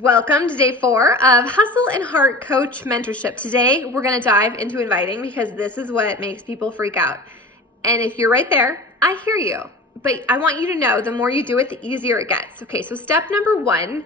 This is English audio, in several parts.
Welcome to day 4 of Hustle and Heart Coach Mentorship. Today, we're going to dive into inviting because this is what makes people freak out. And if you're right there, I hear you. But I want you to know the more you do it, the easier it gets. Okay, so step number 1,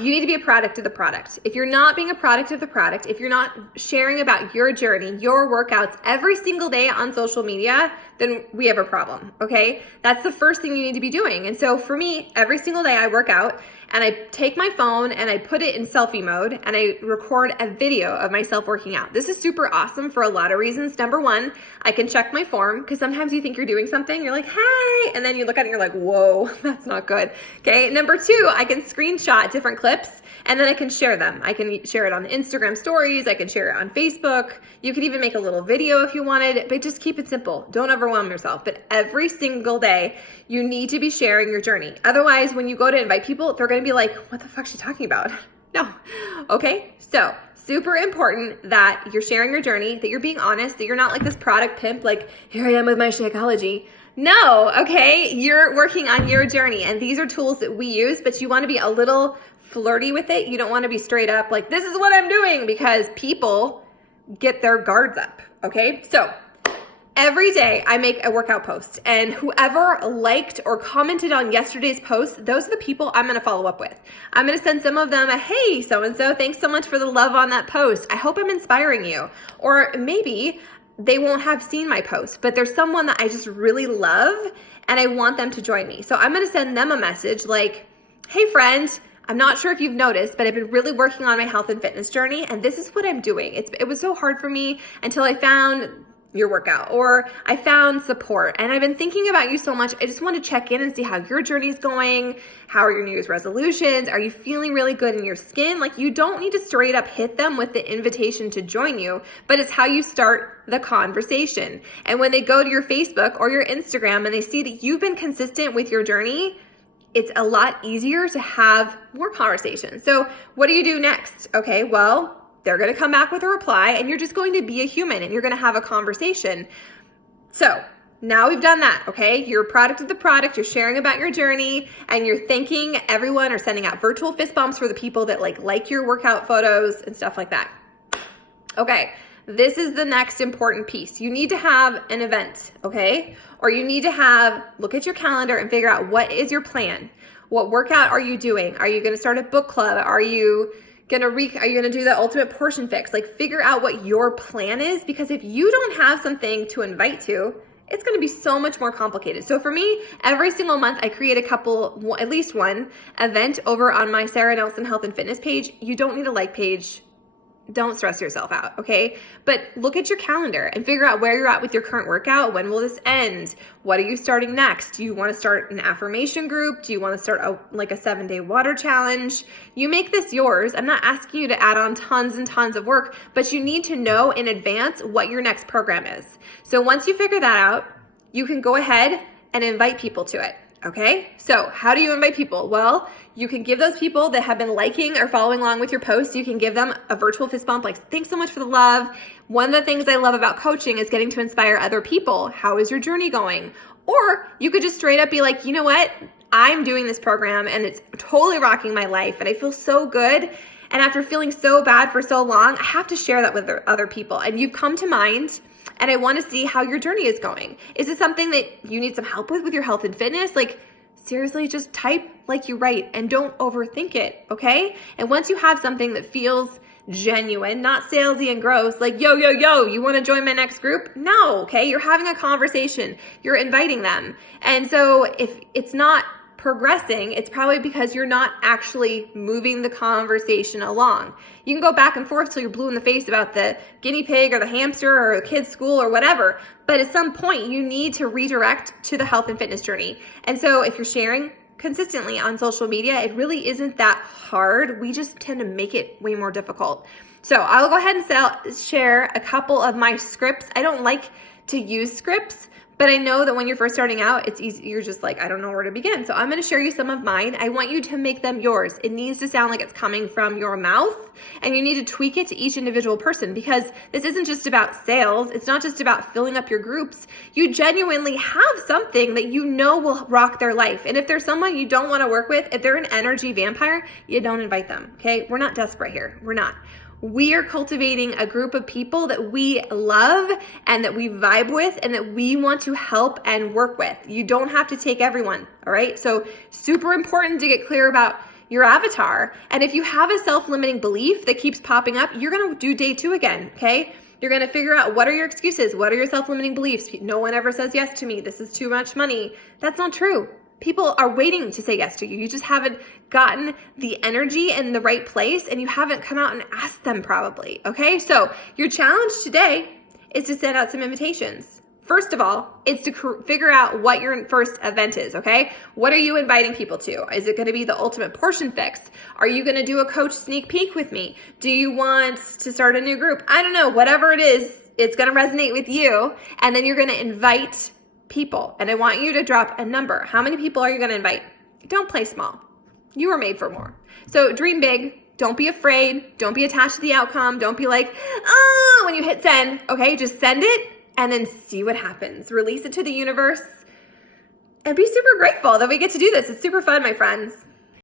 you need to be a product of the product. If you're not being a product of the product, if you're not sharing about your journey, your workouts every single day on social media, then we have a problem, okay? That's the first thing you need to be doing. And so for me, every single day I work out and I take my phone and I put it in selfie mode and I record a video of myself working out. This is super awesome for a lot of reasons. Number 1, I can check my form because sometimes you think you're doing something, you're like, hey, and then you look at it and you're like, whoa, that's not good. Okay, number 2, I can screenshot different clips and then I can share them. I can share it on Instagram stories. I can share it on Facebook. You can even make a little video if you wanted, but just keep it simple. Don't overwhelm yourself. But every single day, you need to be sharing your journey. Otherwise, when you go to invite people, they're going to be like, what the fuck is she talking about? No. Okay. So super important that you're sharing your journey, that you're being honest, that you're not like this product pimp, like here I am with my Shakeology. No. Okay. You're working on your journey. And these are tools that we use, but you want to be a little flirty with it. You don't want to be straight up like, this is what I'm doing, because people get their guards up. Okay. So every day I make a workout post, and whoever liked or commented on yesterday's post, those are the people I'm going to follow up with. I'm going to send some of them a, hey, so-and-so, thanks so much for the love on that post. I hope I'm inspiring you. Or maybe they won't have seen my post, but there's someone that I just really love and I want them to join me. So I'm going to send them a message like, hey friend, I'm not sure if you've noticed, but I've been really working on my health and fitness journey, and this is what I'm doing. It was so hard for me until I found your workout, or I found support, and I've been thinking about you so much. I just want to check in and see how your journey's going. How are your New Year's resolutions? Are you feeling really good in your skin? Like, you don't need to straight up hit them with the invitation to join you, but it's how you start the conversation. And when they go to your Facebook or your Instagram and they see that you've been consistent with your journey, it's a lot easier to have more conversations. So what do you do next? Okay, well, they're going to come back with a reply, and you're just going to be a human and you're going to have a conversation. So now we've done that, okay? You're a product of the product, you're sharing about your journey, and you're thanking everyone or sending out virtual fist bumps for the people that like your workout photos and stuff like that. Okay, this is the next important piece. You need to have an event, okay? Or you need to look at your calendar and figure out, what is your plan? What workout are you doing? Are you going to start a book club? Are you going to do the ultimate portion fix? Like, figure out what your plan is, because if you don't have something to invite to, it's going to be so much more complicated. So for me, every single month I create at least one event over on my Sarah Nelson Health and Fitness page. You don't need a like page. Don't stress yourself out, okay? But look at your calendar and figure out where you're at with your current workout. When will this end? What are you starting next? Do you want to start an affirmation group? Do you want to start a 7-day water challenge? You make this yours. I'm not asking you to add on tons and tons of work, but you need to know in advance what your next program is. So once you figure that out, you can go ahead and invite people to it. Okay, so how do you invite people? Well, you can give those people that have been liking or following along with your posts, you can give them a virtual fist bump, like, thanks so much for the love. One of the things I love about coaching is getting to inspire other people. How is your journey going? Or you could just straight up be like, you know what? I'm doing this program and it's totally rocking my life and I feel so good. And after feeling so bad for so long, I have to share that with other people. And you've come to mind, and I want to see how your journey is going. Is it something that you need some help with your health and fitness? Like, seriously, just type like you write and don't overthink it, okay? And once you have something that feels genuine, not salesy and gross, like, yo, you want to join my next group? No, okay? You're having a conversation. You're inviting them. And so if it's not progressing, it's probably because you're not actually moving the conversation along. You can go back and forth till you're blue in the face about the guinea pig or the hamster or a kid's school or whatever, but at some point you need to redirect to the health and fitness journey. And so if you're sharing consistently on social media, it really isn't that hard. We just tend to make it way more difficult. So I'll go ahead and share a couple of my scripts. I don't like to use scripts, But I know that when you're first starting out, it's easy. You're just like, I don't know where to begin. So I'm going to share you some of mine. I want you to make them yours. It needs to sound like it's coming from your mouth, and you need to tweak it to each individual person, because this isn't just about sales. It's not just about filling up your groups. You genuinely have something that you know will rock their life. And if there's someone you don't want to work with, if they're an energy vampire, you don't invite them. Okay. We're not desperate here. We're not. We are cultivating a group of people that we love and that we vibe with and that we want to help and work with. You don't have to take everyone, all right? So super important to get clear about your avatar. And if you have a self-limiting belief that keeps popping up, you're going to do day 2 again, okay? You're going to figure out, what are your excuses? What are your self-limiting beliefs? No one ever says yes to me. This is too much money. That's not true. People are waiting to say yes to you. You just haven't gotten the energy in the right place, and you haven't come out and asked them probably, okay? So your challenge today is to send out some invitations. First of all, it's to figure out what your first event is, okay? What are you inviting people to? Is it gonna be the ultimate portion fix? Are you gonna do a coach sneak peek with me? Do you want to start a new group? I don't know, whatever it is, it's gonna resonate with you, and then you're gonna invite people. And I want you to drop a number. How many people are you going to invite? Don't play small. You were made for more. So dream big. Don't be afraid. Don't be attached to the outcome. Don't be like, oh, when you hit send. Okay, just send it and then see what happens. Release it to the universe and be super grateful that we get to do this. It's super fun, my friends.